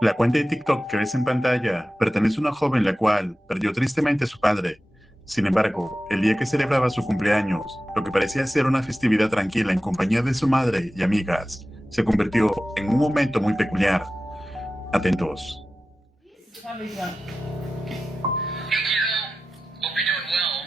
La cuenta de TikTok que ves en pantalla pertenece a una joven la cual perdió tristemente a su padre. Sin embargo, el día que celebraba su cumpleaños, lo que parecía ser una festividad tranquila en compañía de su madre y amigas, se convirtió en un momento muy peculiar. Atentos. Hope you're doing well.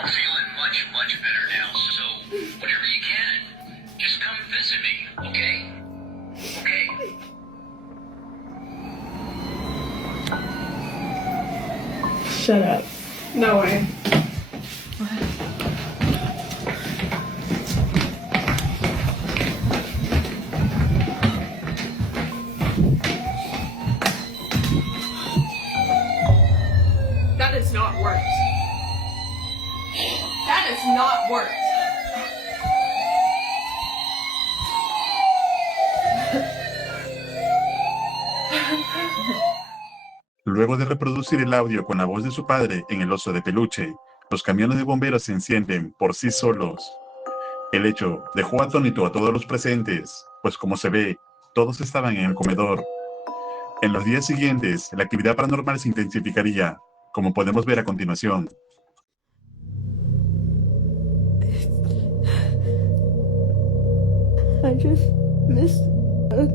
I'm feeling much, much better now, so whenever you can, just come visit me, okay? Okay? Shut up. No way. That is not worked. That is not worked. Luego de reproducir el audio con la voz de su padre en el oso de peluche, los camiones de bomberos se encienden por sí solos. El hecho dejó atónito a todos los presentes, pues como se ve, todos estaban en el comedor. En los días siguientes, la actividad paranormal se intensificaría, como podemos ver a continuación. I just missed a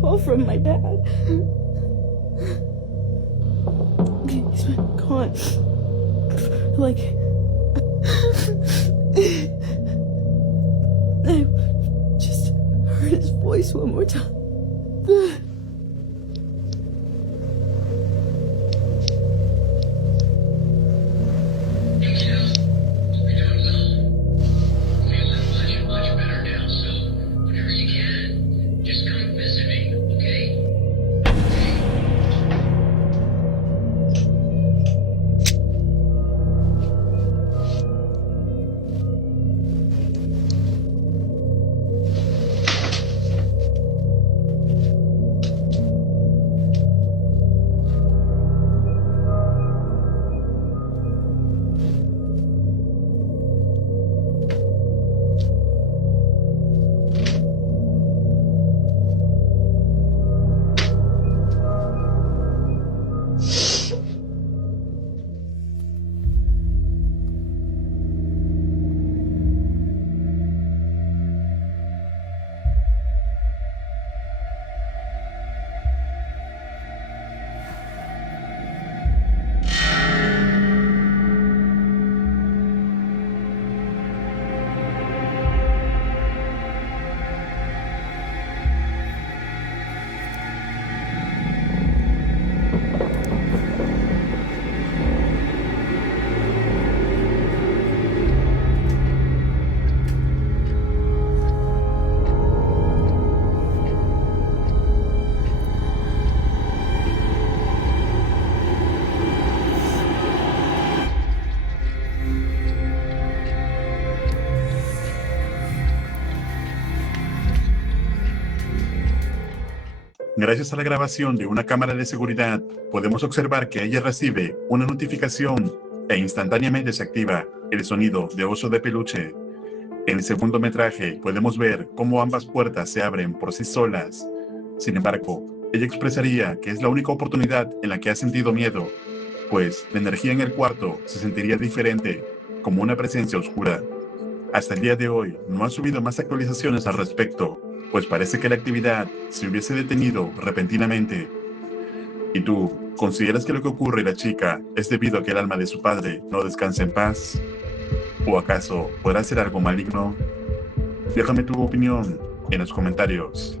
call from my dad. He's been gone. Like, I just heard his voice one more time. Thank you. Hope you're doing well. Feeling much, much better now, so whenever you can, just come visit me, okay? Gracias a la grabación de una cámara de seguridad, podemos observar que ella recibe una notificación e instantáneamente se activa el sonido de oso de peluche. En el segundo metraje podemos ver cómo ambas puertas se abren por sí solas. Sin embargo, ella expresaría que es la única oportunidad en la que ha sentido miedo, pues la energía en el cuarto se sentiría diferente, como una presencia oscura. Hasta el día de hoy no ha subido más actualizaciones al respecto, pues parece que la actividad se hubiese detenido repentinamente. ¿Y tú, consideras que lo que ocurre a la chica es debido a que el alma de su padre no descansa en paz? ¿O acaso podrá ser algo maligno? Déjame tu opinión en los comentarios.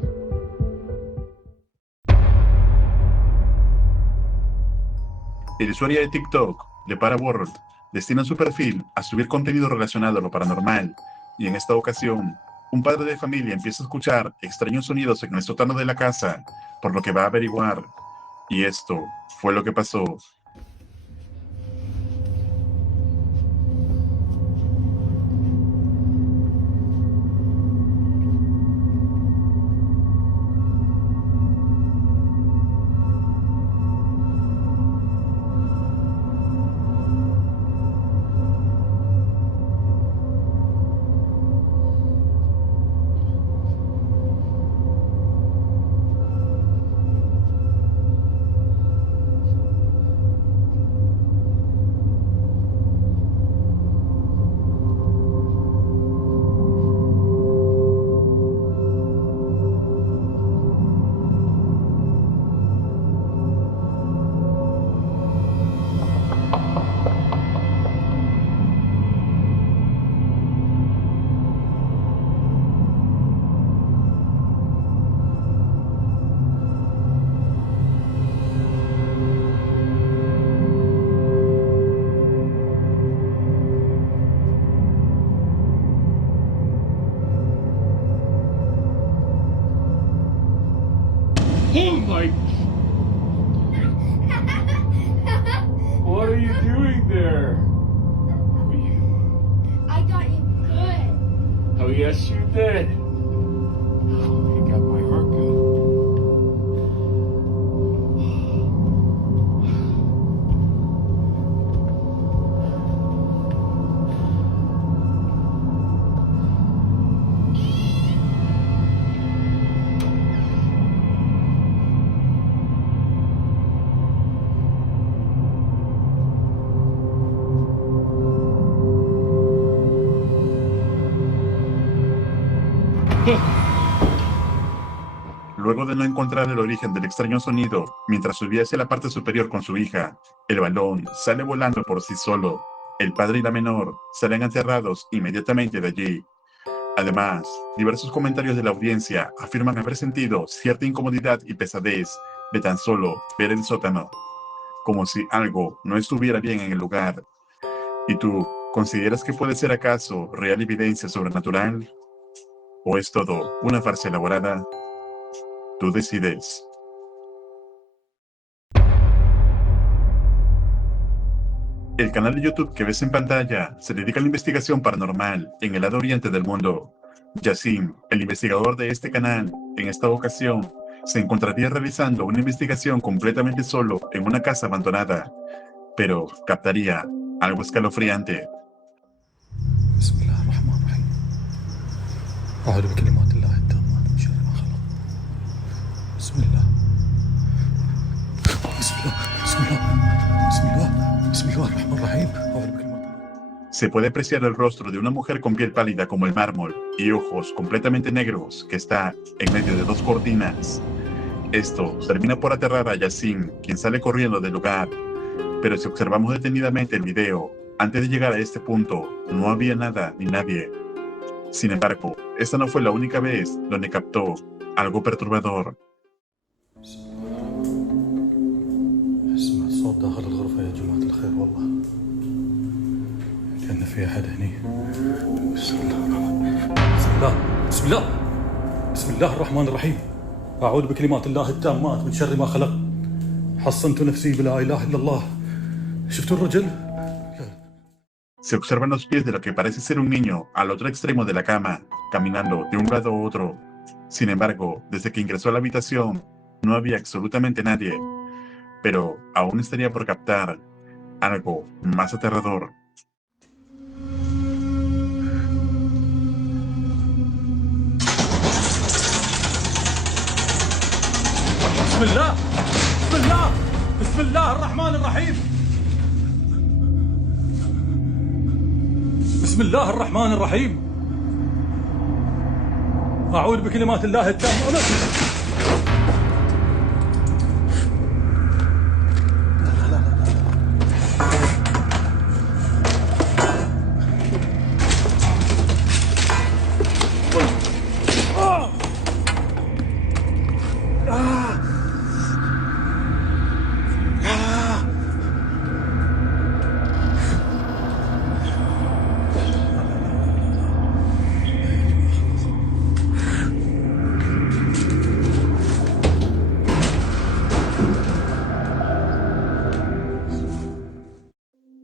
El usuario de TikTok, de Paraworld, destina su perfil a subir contenido relacionado a lo paranormal, y en esta ocasión, un padre de familia empieza a escuchar extraños sonidos en el sótano de la casa, por lo que va a averiguar. Y esto fue lo que pasó. Oh my. What are you doing there? I got you good. Oh, yes, you did. Oh, you got my heart good. Luego de no encontrar el origen del extraño sonido, mientras subía hacia la parte superior con su hija, el balón sale volando por sí solo. El padre y la menor salen aterrados inmediatamente de allí. Además, diversos comentarios de la audiencia afirman haber sentido cierta incomodidad y pesadez de tan solo ver el sótano, como si algo no estuviera bien en el lugar. ¿Y tú, consideras que puede ser acaso real evidencia sobrenatural? ¿O es todo una farsa elaborada? Tú decides. El canal de YouTube que ves en pantalla se dedica a la investigación paranormal en el lado oriente del mundo. Yassim, el investigador de este canal, en esta ocasión, se encontraría realizando una investigación completamente solo en una casa abandonada, pero captaría algo escalofriante. بسم الله الرحمن الرحيم أعوذ بكلمات الله التامات من شر ما خلق بسم الله بسم الله بسم الله بسم الله بسم الله الرحمن الرحيم أعوذ بكلمات الله. Se puede apreciar el rostro de una mujer con piel pálida como el mármol y ojos completamente negros que está en medio de dos cortinas. Esto termina por aterrar a Yassim, quien sale corriendo del lugar. Pero si observamos detenidamente el video, antes de llegar a este punto, no había nada ni nadie. Sin embargo, esta no fue la única vez donde captó algo perturbador. اسمع صوت داخل الغرفة يا جماعة الخير والله كأن في أحد هني بسم الله الرحمن بسم الله بسم الله بسم الله الرحمن الرحيم أعوذ بكلمات الله التامات من شر ما خلق حصنت نفسي بلا إله إلا الله شفتوا الرجل؟ Se observan los pies de lo que parece ser un niño al otro extremo de la cama, caminando de un lado a otro. Sin embargo, desde que ingresó a la habitación, no había absolutamente nadie. Pero aún estaría por captar algo más aterrador. بسم الله بسم الله بسم الله الرحمن الرحيم بسم الله الرحمن الرحيم أعوذ بكلمات الله التامة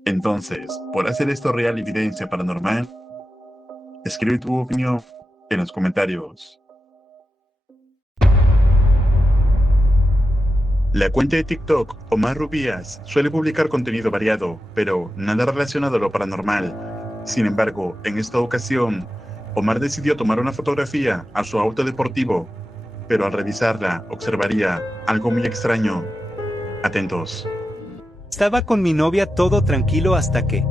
Entonces, ¿por hacer esto real evidencia paranormal? Escribe tu opinión en los comentarios. La cuenta de TikTok Omar Rubías suele publicar contenido variado, pero nada relacionado a lo paranormal. Sin embargo, en esta ocasión, Omar decidió tomar una fotografía a su auto deportivo, pero al revisarla observaría algo muy extraño. Atentos. Estaba con mi novia todo tranquilo hasta que...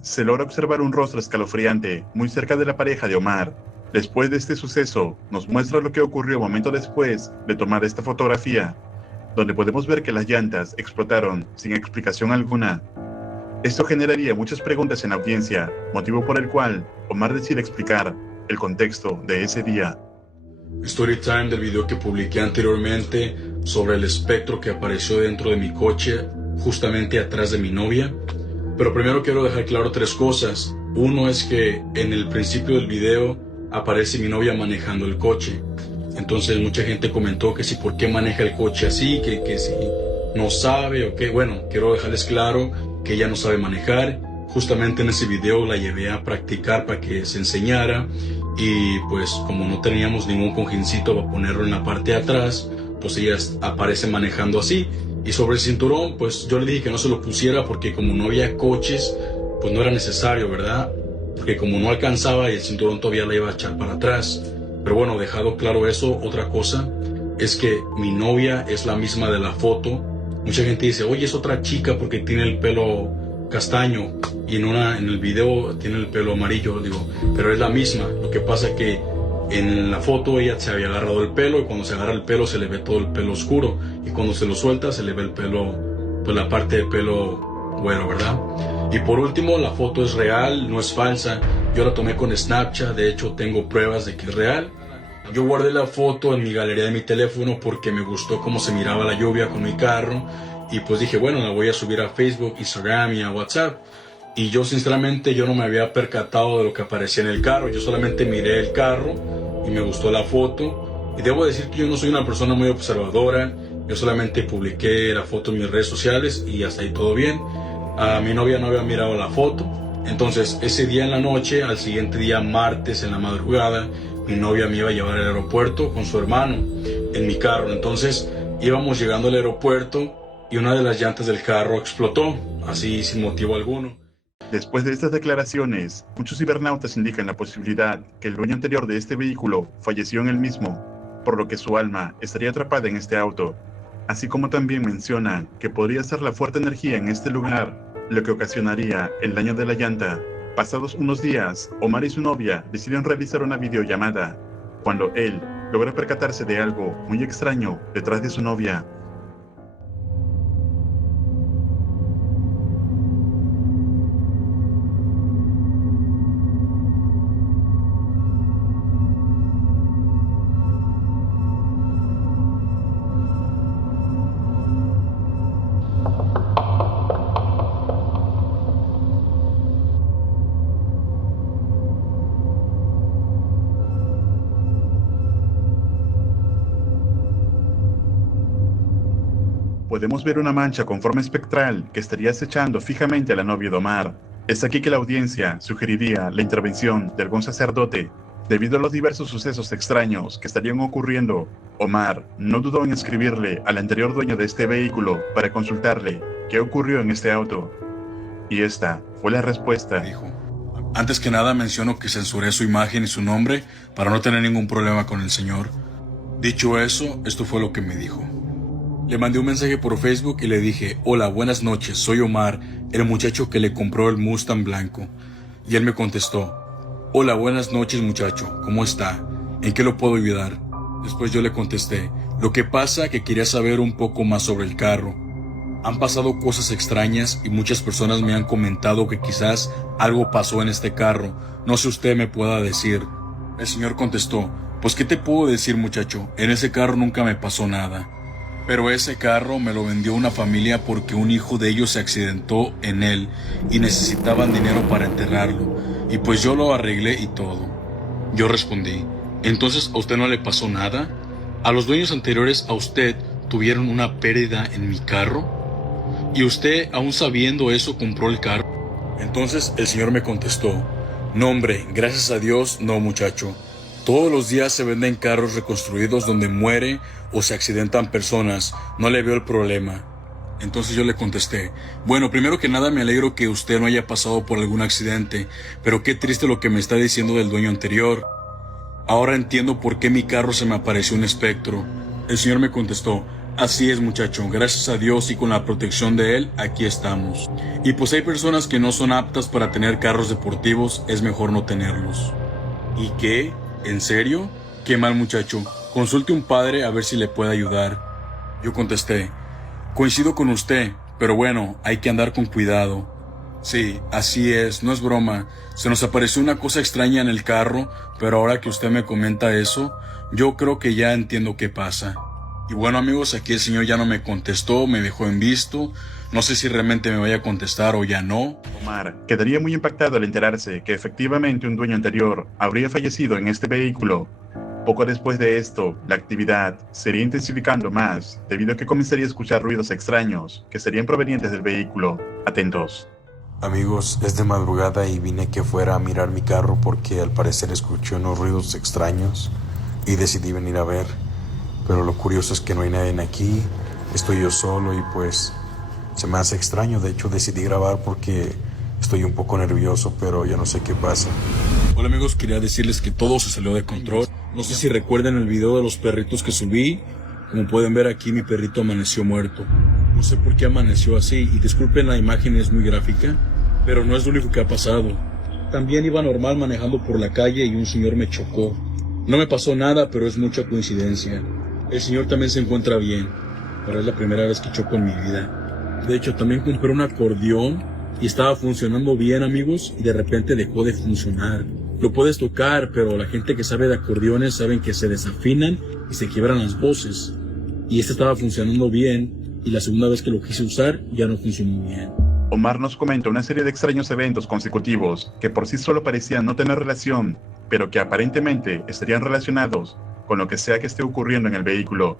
Se logra observar un rostro escalofriante muy cerca de la pareja de Omar. Después de este suceso, nos muestra lo que ocurrió momento después de tomar esta fotografía, donde podemos ver que las llantas explotaron sin explicación alguna. Esto generaría muchas preguntas en la audiencia, motivo por el cual Omar decide explicar el contexto de ese día. Story time del video que publiqué anteriormente sobre el espectro que apareció dentro de mi coche, justamente atrás de mi novia. Pero primero quiero dejar claro 3 cosas. Uno es que en el principio del video aparece mi novia manejando el coche. Entonces mucha gente comentó que si por qué maneja el coche así, que si no sabe o qué. Bueno, quiero dejarles claro que ella no sabe manejar. Justamente en ese video la llevé a practicar para que se enseñara. Y pues como no teníamos ningún cojincito para ponerlo en la parte de atrás, pues ella aparece manejando así. Y sobre el cinturón, pues yo le dije que no se lo pusiera porque como no había coches, pues no era necesario, ¿verdad? Porque como no alcanzaba y el cinturón todavía la iba a echar para atrás. Pero bueno, dejado claro eso, otra cosa es que mi novia es la misma de la foto. Mucha gente dice, oye, es otra chica porque tiene el pelo castaño y en el video tiene el pelo amarillo, digo, pero es la misma. Lo que pasa es que en la foto ella se había agarrado el pelo y cuando se agarra el pelo se le ve todo el pelo oscuro y cuando se lo suelta se le ve el pelo, pues la parte del pelo güero, ¿verdad? Y por último, la foto es real, no es falsa. Yo la tomé con Snapchat, de hecho tengo pruebas de que es real. Yo guardé la foto en mi galería de mi teléfono porque me gustó cómo se miraba la lluvia con mi carro y pues dije, bueno, la voy a subir a Facebook, Instagram y a WhatsApp. Y yo sinceramente yo no me había percatado de lo que aparecía en el carro, yo solamente miré el carro y me gustó la foto. Y debo decir que yo no soy una persona muy observadora, yo solamente publiqué la foto en mis redes sociales y hasta ahí todo bien. Mi novia no había mirado la foto, entonces ese día en la noche, al siguiente día martes en la madrugada, mi novia me iba a llevar al aeropuerto con su hermano en mi carro. Entonces íbamos llegando al aeropuerto y una de las llantas del carro explotó, así sin motivo alguno. Después de estas declaraciones, muchos cibernautas indican la posibilidad que el dueño anterior de este vehículo falleció en el mismo, por lo que su alma estaría atrapada en este auto. Así como también mencionan que podría ser la fuerte energía en este lugar lo que ocasionaría el daño de la llanta. Pasados unos días, Omar y su novia deciden realizar una videollamada, cuando él logra percatarse de algo muy extraño detrás de su novia. Podemos ver una mancha con forma espectral que estaría acechando fijamente a la novia de Omar. Es aquí que la audiencia sugeriría la intervención de algún sacerdote. Debido a los diversos sucesos extraños que estarían ocurriendo, Omar no dudó en escribirle al anterior dueño de este vehículo para consultarle qué ocurrió en este auto. Y esta fue la respuesta. Dijo, antes que nada menciono que censuré su imagen y su nombre para no tener ningún problema con el señor. Dicho eso, esto fue lo que me dijo. Le mandé un mensaje por Facebook y le dije, hola, buenas noches, soy Omar, el muchacho que le compró el Mustang blanco. Y él me contestó, hola, buenas noches muchacho, ¿cómo está? ¿En qué lo puedo ayudar? Después yo le contesté, lo que pasa que quería saber un poco más sobre el carro. Han pasado cosas extrañas y muchas personas me han comentado que quizás algo pasó en este carro, no sé usted me pueda decir. El señor contestó, pues ¿qué te puedo decir muchacho? En ese carro nunca me pasó nada. Pero ese carro me lo vendió una familia porque un hijo de ellos se accidentó en él y necesitaban dinero para enterrarlo. Y pues yo lo arreglé y todo. Yo respondí, ¿entonces a usted no le pasó nada? ¿A los dueños anteriores a usted tuvieron una pérdida en mi carro? ¿Y usted, aún sabiendo eso, compró el carro? Entonces el señor me contestó, no hombre, gracias a Dios, no muchacho. Todos los días se venden carros reconstruidos donde muere o se accidentan personas, no le veo el problema. Entonces yo le contesté, bueno, primero que nada me alegro que usted no haya pasado por algún accidente, pero qué triste lo que me está diciendo del dueño anterior. Ahora entiendo por qué mi carro se me apareció un espectro. El señor me contestó, así es muchacho, gracias a Dios y con la protección de él, aquí estamos. Y pues hay personas que no son aptas para tener carros deportivos, es mejor no tenerlos. ¿Y qué? ¿En serio? Qué mal muchacho, consulte un padre a ver si le puede ayudar. Yo contesté, coincido con usted, pero bueno, hay que andar con cuidado. Sí, así es, no es broma. Se nos apareció una cosa extraña en el carro, pero ahora que usted me comenta eso, yo creo que ya entiendo qué pasa. Y bueno, amigos, aquí el señor ya no me contestó, me dejó en visto. No sé si realmente me vaya a contestar o ya no. Omar quedaría muy impactado al enterarse que efectivamente un dueño anterior habría fallecido en este vehículo. Poco después de esto, la actividad sería intensificando más, debido a que comenzaría a escuchar ruidos extraños que serían provenientes del vehículo. Atentos. Amigos, es de madrugada y vine que fuera a mirar mi carro porque al parecer escuché unos ruidos extraños y decidí venir a ver. Pero lo curioso es que no hay nadie aquí, estoy yo solo y pues se me hace extraño. De hecho decidí grabar porque estoy un poco nervioso, pero ya no sé qué pasa. Hola amigos, quería decirles que todo se salió de control. No sé si recuerdan el video de los perritos que subí. Como pueden ver aquí, mi perrito amaneció muerto. No sé por qué amaneció así y disculpen, la imagen es muy gráfica, pero no es lo único que ha pasado. También iba normal manejando por la calle y un señor me chocó. No me pasó nada, pero es mucha coincidencia. El señor también se encuentra bien, pero es la primera vez que choco en mi vida. De hecho, también compré un acordeón y estaba funcionando bien, amigos, y de repente dejó de funcionar. Lo puedes tocar, pero la gente que sabe de acordeones saben que se desafinan y se quiebran las voces. Y este estaba funcionando bien, y la segunda vez que lo quise usar ya no funcionó bien. Omar nos comenta una serie de extraños eventos consecutivos que por sí solo parecían no tener relación, pero que aparentemente estarían relacionados con lo que sea que esté ocurriendo en el vehículo,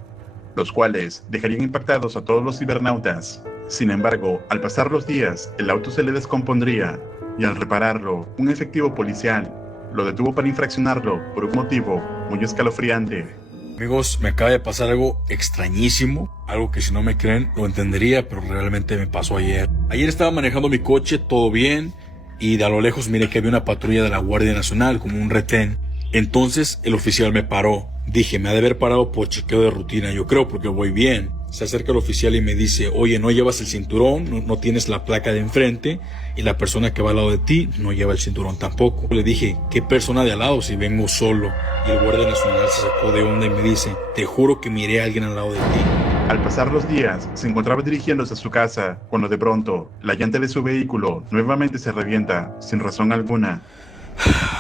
los cuales dejarían impactados a todos los cibernautas. Sin embargo, al pasar los días, el auto se le descompondría, y al repararlo, un efectivo policial lo detuvo para infraccionarlo por un motivo muy escalofriante. Amigos, me acaba de pasar algo extrañísimo, algo que si no me creen lo entendería, pero realmente me pasó ayer. Ayer estaba manejando mi coche, todo bien, y de a lo lejos miré que había una patrulla de la Guardia Nacional, como un retén. Entonces el oficial me paró. Dije, me ha de haber parado por chequeo de rutina, yo creo, porque voy bien. Se acerca el oficial y me dice, oye, no llevas el cinturón, no tienes la placa de enfrente, y la persona que va al lado de ti no lleva el cinturón tampoco. Le dije, ¿qué persona de al lado si vengo solo? Y el Guardia Nacional se sacó de onda y me dice, te juro que miré a alguien al lado de ti. Al pasar los días, se encontraba dirigiéndose a su casa, cuando de pronto, la llanta de su vehículo nuevamente se revienta, sin razón alguna.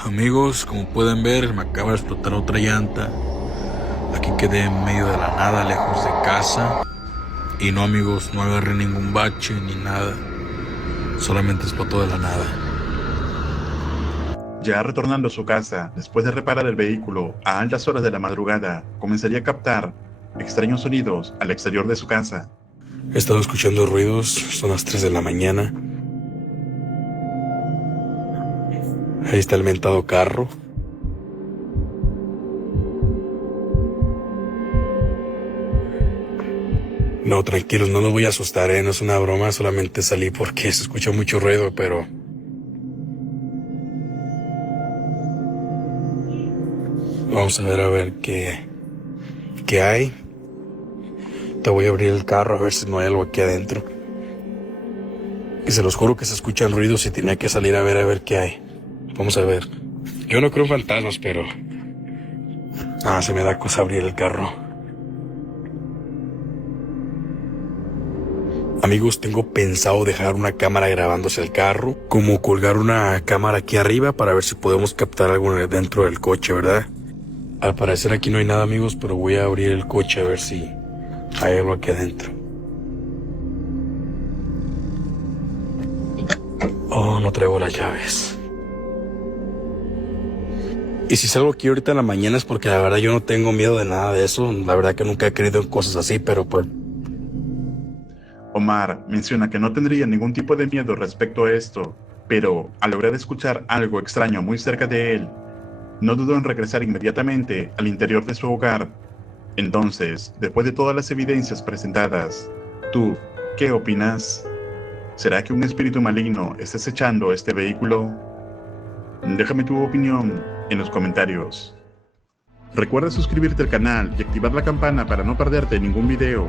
Amigos, como pueden ver, me acaba de explotar otra llanta. Aquí quedé en medio de la nada, lejos de casa. Y no, amigos, no agarré ningún bache ni nada. Solamente explotó de la nada. Ya retornando a su casa, después de reparar el vehículo a altas horas de la madrugada, comenzaría a captar extraños sonidos al exterior de su casa. He estado escuchando ruidos, son las 3 de la mañana. Ahí está el mentado carro. No, tranquilos, no los voy a asustar, no es una broma, solamente salí porque se escucha mucho ruido, pero... Vamos a ver qué hay. Te voy a abrir el carro a ver si no hay algo aquí adentro. Y se los juro que se escuchan ruidos y tenía que salir a ver qué hay. Vamos a ver. Yo no creo en fantasmas, pero... se me da cosa abrir el carro. Amigos, tengo pensado dejar una cámara grabándose el carro, como colgar una cámara aquí arriba para ver si podemos captar algo dentro del coche, ¿verdad? Al parecer aquí no hay nada, amigos, pero voy a abrir el coche a ver si hay algo aquí adentro. Oh, no traigo las llaves. Y si salgo aquí ahorita en la mañana es porque la verdad yo no tengo miedo de nada de eso. La verdad que nunca he creído en cosas así, pero pues... Omar menciona que no tendría ningún tipo de miedo respecto a esto, pero al lograr escuchar algo extraño muy cerca de él, no dudó en regresar inmediatamente al interior de su hogar. Entonces, después de todas las evidencias presentadas, ¿tú qué opinas? ¿Será que un espíritu maligno está acechando este vehículo? Déjame tu opinión en los comentarios. Recuerda suscribirte al canal y activar la campana para no perderte ningún video.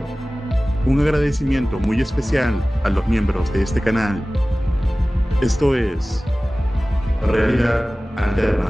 Un agradecimiento muy especial a los miembros de este canal. Esto es Realidad Alterna.